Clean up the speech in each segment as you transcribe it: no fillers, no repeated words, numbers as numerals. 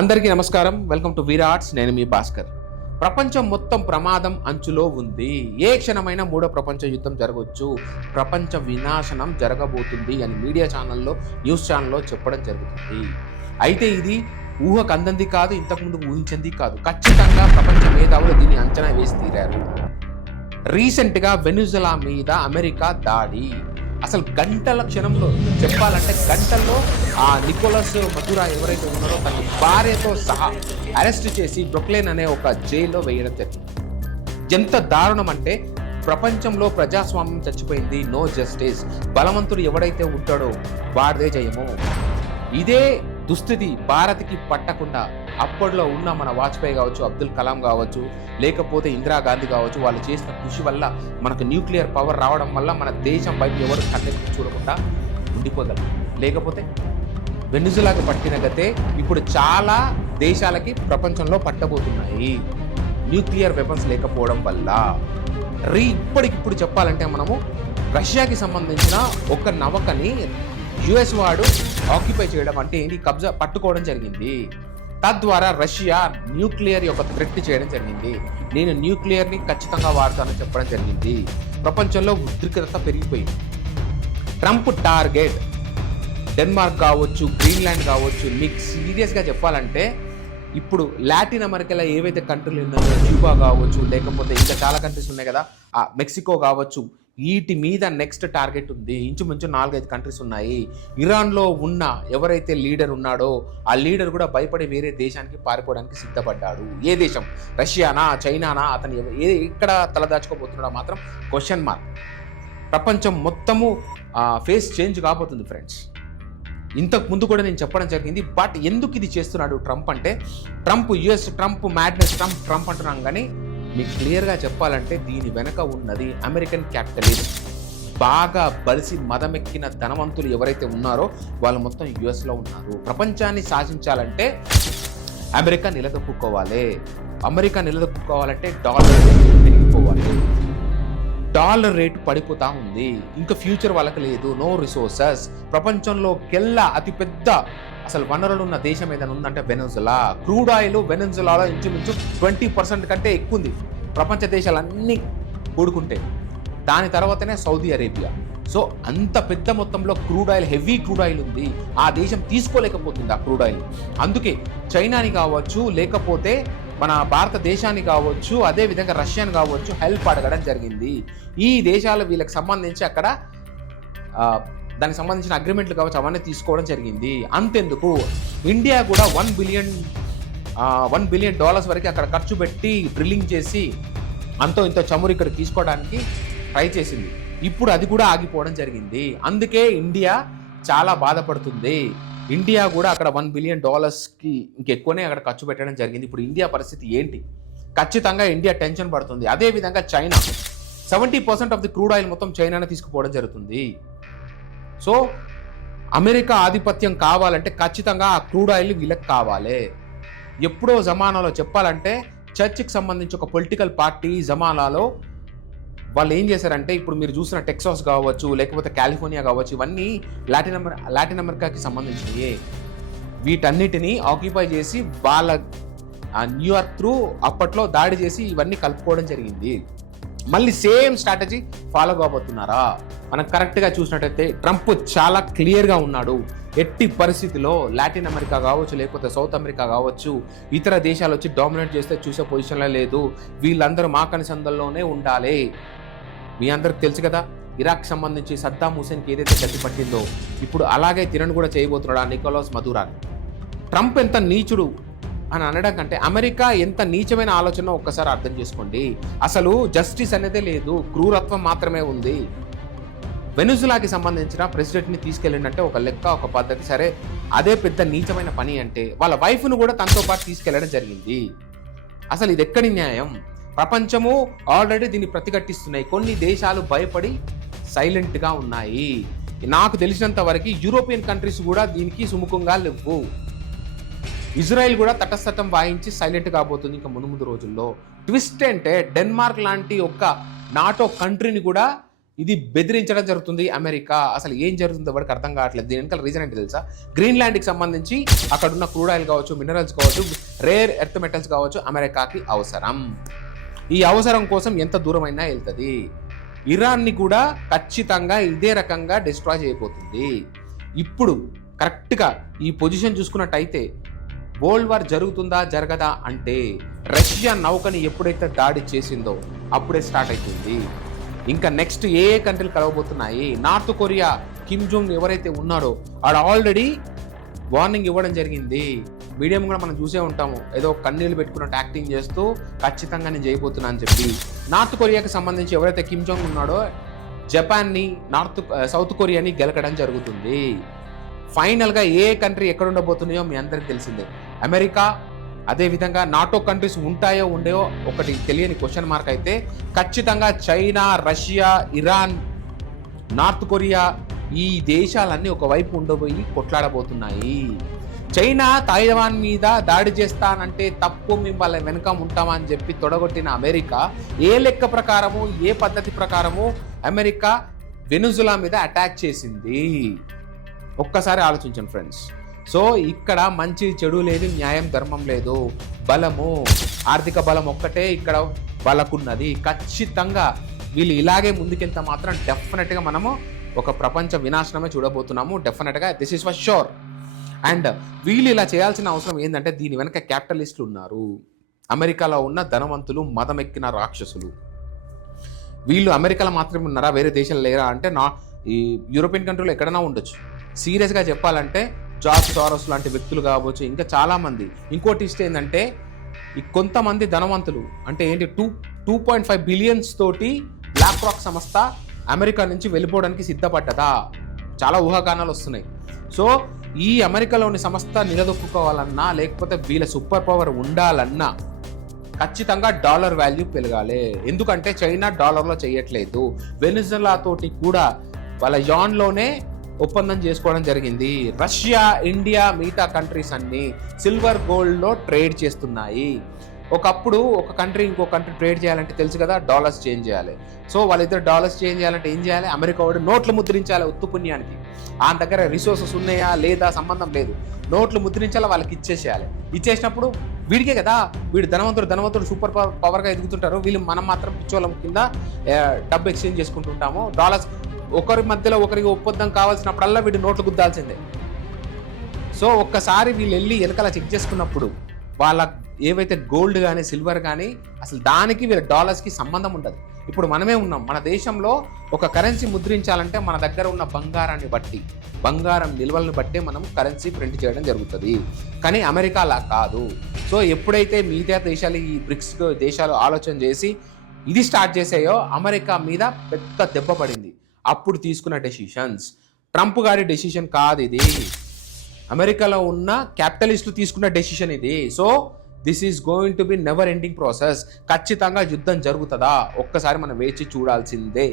అందరికీ నమస్కారం. Welcome to విరాట్స్. నేను మీ భాస్కర్. ప్రపంచం మొత్తం ప్రమాదం అంచులో ఉంది. ఏ క్షణమైనా మూడో ప్రపంచ యుద్ధం జరగవచ్చు, ప్రపంచ వినాశనం జరగబోతుంది అని మీడియా ఛానల్లో, న్యూస్ ఛానల్లో చెప్పడం జరుగుతుంది. అయితే ఇది ఊహకు అందంది కాదు, ఇంతకుముందు ఊహించింది కాదు. ఖచ్చితంగా ప్రపంచ మేధావులు దీన్ని అంచనా వేసి తీరారు. రీసెంట్గా వెనిజులా మీద అమెరికా దాడి. అసలు గంటల క్షణంలో చెప్పాలంటే గంటల్లో ఆ నికోలస్ మధురా ఎవరైతే ఉన్నారో తన భార్యతో సహా అరెస్ట్ చేసి బ్రొక్లైన్ అనే ఒక జైల్లో వేయడం జరిగింది. ఎంత దారుణం అంటే ప్రపంచంలో ప్రజాస్వామ్యం చచ్చిపోయింది. No justice. బలవంతుడు ఎవడైతే ఉంటాడో వాడిదే జయము. ఇదే దుస్థితి భారత్కి పట్టకుండా అప్పట్లో ఉన్న మన వాజ్పేయి కావచ్చు, అబ్దుల్ కలాం కావచ్చు, లేకపోతే ఇందిరాగాంధీ కావచ్చు, వాళ్ళు చేసిన కృషి వల్ల మనకు న్యూక్లియర్ పవర్ రావడం వల్ల మన దేశం వైపు ఎవరు కన్నెత్తి చూడకుండా ఉండిపోగలం. లేకపోతే వెనిజులాకి పట్టిన గతే ఇప్పుడు చాలా దేశాలకి ప్రపంచంలో పట్టబోతున్నాయి న్యూక్లియర్ వెపన్స్ లేకపోవడం వల్ల. ఇప్పటికిప్పుడు చెప్పాలంటే మనము రష్యాకి సంబంధించిన ఒక నౌకని యుఎస్ వాడు ఆక్యుపై చేయడం అంటే ఏంటి, కబ్జా పట్టుకోవడం జరిగింది. తద్వారా రష్యా న్యూక్లియర్ యొక్క థ్రెట్ చేయడం జరిగింది. నేను న్యూక్లియర్ని ఖచ్చితంగా వాడతానని చెప్పడం జరిగింది. ప్రపంచంలో ఉద్రిక్తత పెరిగిపోయింది. ట్రంప్ టార్గెట్ డెన్మార్క్ కావచ్చు, గ్రీన్లాండ్ కావచ్చు. మీకు సీరియస్గా చెప్పాలంటే ఇప్పుడు లాటిన్ అమెరికాలో ఏవైతే కంట్రీలు ఉన్నాయో, క్యూబా కావచ్చు, లేకపోతే ఇంకా చాలా కంట్రీస్ ఉన్నాయి కదా, మెక్సికో కావచ్చు, వీటి మీద నెక్స్ట్ టార్గెట్ ఉంది. ఇంచుమించు 4-5 కంట్రీస్ ఉన్నాయి. ఇరాన్లో ఉన్న ఎవరైతే లీడర్ ఉన్నాడో ఆ లీడర్ కూడా భయపడి వేరే దేశానికి పారిపోవడానికి సిద్ధపడ్డాడు. ఏ దేశం, రష్యానా, చైనానా, అతను ఎక్కడ తలదాచుకోబోతున్నాడో మాత్రం క్వశ్చన్ మార్క్. ప్రపంచం మొత్తము ఫేస్ చేంజ్ కాబోతుంది ఫ్రెండ్స్. ఇంతకు ముందు కూడా నేను చెప్పడం జరిగింది. బట్ ఎందుకు ఇది చేస్తున్నాడు ట్రంప్ అంటే, Trump US, Trump madness, Trump అంటున్నాం. కానీ మీకు క్లియర్గా చెప్పాలంటే దీని వెనక ఉన్నది అమెరికన్ క్యాపిటలిజం. బాగా బలిసి మదమెక్కిన ధనవంతులు ఎవరైతే ఉన్నారో వాళ్ళు మొత్తం యుఎస్లో ఉన్నారు. ప్రపంచాన్ని శాసించాలంటే అమెరికా నిలదొక్కుకోవాలి. అమెరికా నిలదొక్కుకోవాలంటే డాలర్ పెరిగిపోవాలి. డాలర్ రేటు పడిపోతా ఉంది. ఇంకా ఫ్యూచర్ వాళ్ళకి లేదు. No resources. ప్రపంచంలోకెల్లా అతిపెద్ద అసలు వనరులు ఉన్న దేశం ఏదైనా ఉందంటే వెనెజులా. క్రూడ్ ఆయిల్ వెనెజులాలో ఇంచుమించు 20% కంటే ఎక్కువ ఉంది ప్రపంచ దేశాలన్నీ కూడుకుంటే. దాని తర్వాతనే సౌదీ అరేబియా. సో అంత పెద్ద మొత్తంలో crude oil, heavy crude oil ఉంది. ఆ దేశం తీసుకోలేకపోతుంది ఆ క్రూడ్ ఆయిల్. అందుకే చైనాని కావచ్చు, లేకపోతే మన భారతదేశాన్ని కావచ్చు, అదేవిధంగా రష్యాని కావచ్చు హెల్ప్ అడగడం జరిగింది. ఈ దేశాలు వీళ్ళకి సంబంధించి అక్కడ దానికి సంబంధించిన అగ్రిమెంట్లు కావచ్చు అవన్నీ తీసుకోవడం జరిగింది. అంతెందుకు ఇండియా కూడా $1 బిలియన్ వరకు అక్కడ ఖర్చు పెట్టి డ్రిల్లింగ్ చేసి అంతో ఇంతో చమురు ఇక్కడ తీసుకోవడానికి ట్రై చేసింది. ఇప్పుడు అది కూడా ఆగిపోవడం జరిగింది. అందుకే ఇండియా చాలా బాధపడుతుంది. ఇండియా కూడా అక్కడ $1 బిలియన్ ఇంకెక్కువనే అక్కడ ఖర్చు పెట్టడం జరిగింది. ఇప్పుడు ఇండియా పరిస్థితి ఏంటి? ఖచ్చితంగా ఇండియా టెన్షన్ పడుతుంది. అదేవిధంగా China 70% of the crude oil మొత్తం చైనానే తీసుకుపోవడం జరుగుతుంది. సో అమెరికా ఆధిపత్యం కావాలంటే ఖచ్చితంగా ఆ క్రూడ్ ఆయిల్ వీళ్ళకి కావాలి. ఎప్పుడో జమానాలో చెప్పాలంటే చర్చ్కి సంబంధించి ఒక పొలిటికల్ పార్టీ జమానాలో వాళ్ళు ఏం చేశారంటే, ఇప్పుడు మీరు చూసిన టెక్సాస్ కావచ్చు, లేకపోతే కాలిఫోర్నియా కావచ్చు, ఇవన్నీ లాటిన్ అమెరికాకి సంబంధించినవి. వీటన్నిటిని ఆక్యుపై చేసి వాళ్ళ న్యూయార్క్ త్రూ అప్పట్లో దాడి చేసి ఇవన్నీ కలుపుకోవడం జరిగింది. మళ్ళీ సేమ్ స్ట్రాటజీ ఫాలో కాబోతున్నారా? మనం కరెక్ట్గా చూసినట్టయితే ట్రంప్ చాలా క్లియర్గా ఉన్నాడు. ఎట్టి పరిస్థితిలో లాటిన్ అమెరికా కావచ్చు, లేకపోతే సౌత్ అమెరికా కావచ్చు, ఇతర దేశాలు వచ్చి డామినేట్ చేస్తే చూసే పొజిషన్లో లేదు. వీళ్ళందరూ మా కనిసందల్లోనే ఉండాలి. మీ అందరికి తెలుసు కదా, ఇరాక్ సంబంధించి సద్దాం హుసేన్కి ఏదైతే గట్టి పట్టిందో ఇప్పుడు అలాగే తినను కూడా చేయబోతున్నాడు ఆ నికోలస్ మధురాని. ట్రంప్ ఎంత నీచుడు అని అనడం కంటే అమెరికా ఎంత నీచమైన ఆలోచన ఒక్కసారి అర్థం చేసుకోండి. అసలు జస్టిస్ అనేదే లేదు, క్రూరత్వం మాత్రమే ఉంది. వెనిజులాకి సంబంధించిన ప్రెసిడెంట్ని తీసుకెళ్ళిందంటే ఒక లెక్క, ఒక పద్ధతి. సరే, అదే పెద్ద నీచమైన పని అంటే వాళ్ళ వైఫ్ను కూడా తనతో పాటు తీసుకెళ్లడం జరిగింది. అసలు ఇది ఎక్కడి న్యాయం? ప్రపంచము ఆల్రెడీ దీన్ని ప్రతిఘటిస్తున్నాయి. కొన్ని దేశాలు భయపడి సైలెంట్గా ఉన్నాయి. నాకు తెలిసినంత వరకు యూరోపియన్ కంట్రీస్ కూడా దీనికి సుముఖంగా లేవు. ఇజ్రాయెల్ కూడా తటస్థటం వాయించి సైలెంట్ కాబోతుంది ఇంకా ముందు రోజుల్లో. ట్విస్ట్ అంటే డెన్మార్క్ లాంటి ఒక నాటో కంట్రీని కూడా ఇది బెదిరించడం జరుగుతుంది అమెరికా. అసలు ఏం జరుగుతుందో వాడికి అర్థం కావట్లేదు. దీని వెనకాల రీజన్ ఏంటి తెలుసా? గ్రీన్లాండ్కి సంబంధించి అక్కడ ఉన్న క్రూడ్ ఆయిల్ కావచ్చు, మినరల్స్ కావచ్చు, రేర్ ఎర్త్ మెటల్స్ కావచ్చు అమెరికాకి అవసరం. ఈ అవసరం కోసం ఎంత దూరమైనా వెళ్తుంది. ఇరాన్ని కూడా ఖచ్చితంగా ఇదే రకంగా డిస్ట్రాయ్ చేయబోతుంది. ఇప్పుడు కరెక్ట్గా ఈ పొజిషన్ చూసుకున్నట్టయితే వరల్డ్ వార్ జరుగుతుందా జరగదా అంటే రష్యా నౌకని ఎప్పుడైతే దాడి చేసిందో అప్పుడే స్టార్ట్ అవుతుంది. ఇంకా నెక్స్ట్ ఏ కంట్రీలు కలవబోతున్నాయి? నార్త్ కొరియా కిమ్ జోంగ్ ఎవరైతే ఉన్నారో ఆడ ఆల్రెడీ వార్నింగ్ ఇవ్వడం జరిగింది. మీడియం కూడా మనం చూసే ఉంటాము, ఏదో కన్నీళ్ళు పెట్టుకున్నట్టు యాక్టింగ్ చేస్తూ ఖచ్చితంగా నేను చేయబోతున్నా అని చెప్పి. నార్త్ కొరియాకి సంబంధించి ఎవరైతే కిమ్ జోంగ్ ఉన్నాడో జపాన్ని, సౌత్ కొరియాని గెలకడం జరుగుతుంది. ఫైనల్గా ఏ కంట్రీ ఎక్కడ ఉండబోతున్నాయో మీ అందరికి తెలిసిందే. అమెరికా, అదేవిధంగా నాటో కంట్రీస్ ఉంటాయో ఉండేవో ఒకటి తెలియని క్వశ్చన్ మార్క్ అయితే ఖచ్చితంగా China, Russia, Iran, north Korea ఈ దేశాలన్నీ ఒకవైపు ఉండబోయి కొట్లాడబోతున్నాయి. చైనా తైవాన్ మీద దాడి చేస్తానంటే తప్పు, మిమ్మల్ని వెనుక ఉంటామని చెప్పి తొడగొట్టిన అమెరికా ఏ లెక్క ప్రకారము, ఏ పద్ధతి ప్రకారము అమెరికా వెనుజులా మీద అటాక్ చేసింది? ఒక్కసారి ఆలోచించండి ఫ్రెండ్స్. సో ఇక్కడ మంచి చెడు లేదు, న్యాయం ధర్మం లేదు, బలము, ఆర్థిక బలం ఒక్కటే ఇక్కడ వాళ్ళకున్నది. ఖచ్చితంగా వీళ్ళు ఇలాగే ముందుకెళ్తే మాత్రం డెఫినెట్గా మనము ఒక ప్రపంచ వినాశనమే చూడబోతున్నాము. డెఫినెట్గా this is for sure. And వీళ్ళు ఇలా చేయాల్సిన అవసరం ఏంటంటే దీని వెనక క్యాపిటలిస్టులు ఉన్నారు. అమెరికాలో ఉన్న ధనవంతులు, మదమెక్కిన రాక్షసులు. వీళ్ళు అమెరికాలో మాత్రమే ఉన్నారా, వేరే దేశాలు లేరా అంటే ఈ యూరోపియన్ కంట్రీలో ఎక్కడైనా ఉండొచ్చు. సీరియస్గా చెప్పాలంటే జార్జ్ సోరోస్ లాంటి వ్యక్తులు కావచ్చు, ఇంకా చాలామంది. ఇంకోటి ఇష్టం ఏంటంటే ఈ కొంతమంది ధనవంతులు అంటే ఏంటి 2.5 బిలియన్స్ తోటి బ్లాక్ రాక్ సంస్థ అమెరికా నుంచి వెళ్ళిపోవడానికి సిద్ధపడ్డదా? చాలా ఊహాగానాలు వస్తున్నాయి. సో ఈ అమెరికాలోని సంస్థ నిలదొక్కుకోవాలన్నా లేకపోతే వీళ్ళ సూపర్ పవర్ ఉండాలన్నా ఖచ్చితంగా డాలర్ వాల్యూ పెరగాలి. ఎందుకంటే చైనా డాలర్లో చేయట్లేదు. వెనిజులా తోటి కూడా వాళ్ళ యాన్లోనే ఒప్పందం చేసుకోవడం జరిగింది. రష్యా, ఇండియా, మిగతా కంట్రీస్ అన్ని సిల్వర్ గోల్డ్లో ట్రేడ్ చేస్తున్నాయి. ఒకప్పుడు ఒక కంట్రీ ఇంకో కంట్రీ ట్రేడ్ చేయాలంటే తెలుసు కదా, డాలర్స్ చేంజ్ చేయాలి. సో వాళ్ళిద్దరు డాలర్స్ చేంజ్ చేయాలంటే ఏం చేయాలి? అమెరికా వాడు నోట్లు ముద్రించాలి. ఉత్తు పుణ్యానికి ఆ దగ్గర రిసోర్సెస్ ఉన్నాయా లేదా సంబంధం లేదు, నోట్లు ముద్రించాలి, వాళ్ళకి ఇచ్చేసేయాలి. ఇచ్చేసినప్పుడు వీడికే కదా, వీడు ధనవంతుడు సూపర్ పవర్గా ఎదుగుతుంటారు, వీళ్ళు మనం మాత్రం పిచ్చోళ్ళం కింద డబ్బు ఎక్స్చేంజ్ చేసుకుంటుంటాము. డాలర్స్ ఒకరి మధ్యలో ఒకరికి ఒప్పందం కావాల్సినప్పుడల్లా వీడు నోట్లు గుద్దాల్సిందే. సో ఒక్కసారి వీళ్ళు వెళ్ళి వెనకాల చెక్ చేసుకున్నప్పుడు వాళ్ళ ఏవైతే గోల్డ్ కానీ సిల్వర్ కానీ అసలు దానికి వీళ్ళ డాలర్స్కి సంబంధం ఉండదు. ఇప్పుడు మనమే ఉన్నాం, మన దేశంలో ఒక కరెన్సీ ముద్రించాలంటే మన దగ్గర ఉన్న బంగారాన్ని బట్టి, బంగారం నిల్వలను బట్టే మనం కరెన్సీ ప్రింట్ చేయడం జరుగుతుంది. కానీ అమెరికా అలా కాదు. సో ఎప్పుడైతే మిగతా దేశాలు, ఈ బ్రిక్స్ దేశాలు ఆలోచన చేసి ఇది స్టార్ట్ చేసాయో అమెరికా మీద పెద్ద దెబ్బ పడింది. అప్పుడు తీసుకున్న డెసిషన్స్, ట్రంప్ గారి డెసిషన్ కాదు ఇది, అమెరికాలో ఉన్న క్యాపిటలిస్టులు తీసుకున్న డెసిషన్ ఇది. So this is going to be never ending process. ఖచ్చితంగా యుద్ధం జరుగుతుందా? ఒక్కసారి మనం వేచి చూడాల్సిందే.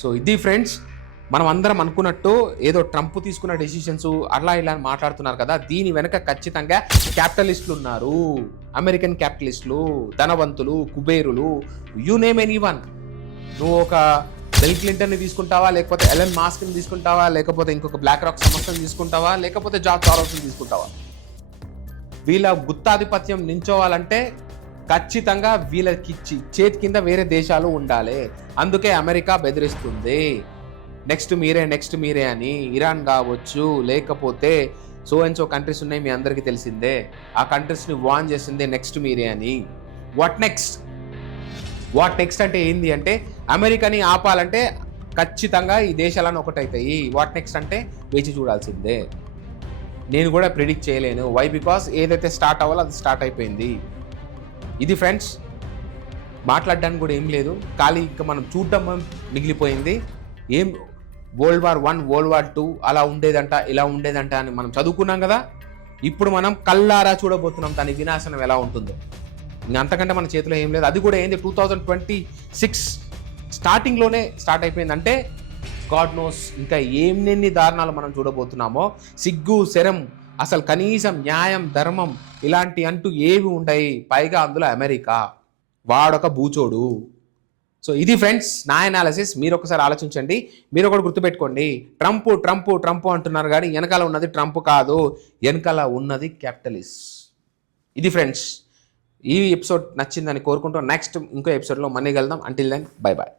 సో ఇది ఫ్రెండ్స్, మనం అందరం అనుకున్నట్టు ఏదో ట్రంప్ తీసుకున్న డెసిషన్స్ అలా ఇలా మాట్లాడుతున్నారు కదా, దీని వెనక ఖచ్చితంగా క్యాపిటలిస్టులు ఉన్నారు. అమెరికన్ క్యాపిటలిస్టులు, ధనవంతులు, కుబేరులు, యూ నేమ్ ఎనీ వన్. నువ్వు ఒక బిల్ క్లింటన్ని తీసుకుంటావా, లేకపోతే ఎలన్ మాస్క్ని తీసుకుంటావా, లేకపోతే ఇంకొక బ్లాక్ రాక్ సంస్థను తీసుకుంటావా, లేకపోతే జార్జ్ సోరోస్ని తీసుకుంటావా? వీళ్ళ గుత్తాధిపత్యం నించోవాలంటే ఖచ్చితంగా వీళ్ళకి చేతి కింద వేరే దేశాలు ఉండాలి. అందుకే అమెరికా బెదిరిస్తుంది, నెక్స్ట్ మీరే అని. ఇరాన్ కావచ్చు, లేకపోతే సో అండ్ సో కంట్రీస్ ఉన్నాయి, మీ అందరికీ తెలిసిందే. ఆ కంట్రీస్ని వార్న్ చేసిందే నెక్స్ట్ మీరే అని. వాట్ నెక్స్ట్ అంటే ఏంది అంటే అమెరికాని ఆపాలంటే ఖచ్చితంగా ఈ దేశాలను ఒకటైతాయి. వాట్ నెక్స్ట్ అంటే వేచి చూడాల్సిందే. నేను కూడా ప్రిడిక్ట్ చేయలేను. వై? బికాస్ ఏదైతే స్టార్ట్ అవ్వాలో అది స్టార్ట్ అయిపోయింది. ఇది ఫ్రెండ్స్, మాట్లాడడానికి కూడా ఏం లేదు, ఖాళీ ఇంకా మనం చూడడం మిగిలిపోయింది. ఏం వరల్డ్ వార్ 1, వరల్డ్ వార్ 2 అలా ఉండేదంట, ఇలా ఉండేదంట అని మనం చదువుకున్నాం కదా. ఇప్పుడు మనం కళ్ళారా చూడబోతున్నాం దాని వినాశనం ఎలా ఉంటుందో. అంతకంటే మన చేతిలో ఏం లేదు. అది కూడా ఏంది 2026 స్టార్టింగ్లోనే స్టార్ట్ అయిపోయింది. అంటే గాడ్ నోస్ ఇంకా ఏమెన్ని దారుణాలు మనం చూడబోతున్నామో. సిగ్గు శరం, అసలు కనీసం న్యాయం ధర్మం ఇలాంటి అంటూ ఏవి ఉంటాయి? పైగా అందులో అమెరికా వాడొక బూచోడు. సో ఇది ఫ్రెండ్స్ నా అనాలిసిస్. మీరు ఒకసారి ఆలోచించండి. మీరు ఒకటి గుర్తుపెట్టుకోండి, ట్రంప్ అంటున్నారు కానీ వెనకాల ఉన్నది ట్రంప్ కాదు, వెనకాల ఉన్నది క్యాపిటలిస్ట్. ఇది ఫ్రెండ్స్, ఈ ఎపిసోడ్ నచ్చిందని కోరుకుంటూ నెక్స్ట్ ఇంకో ఎపిసోడ్లో మళ్ళీ కలుద్దాం. Until then bye bye.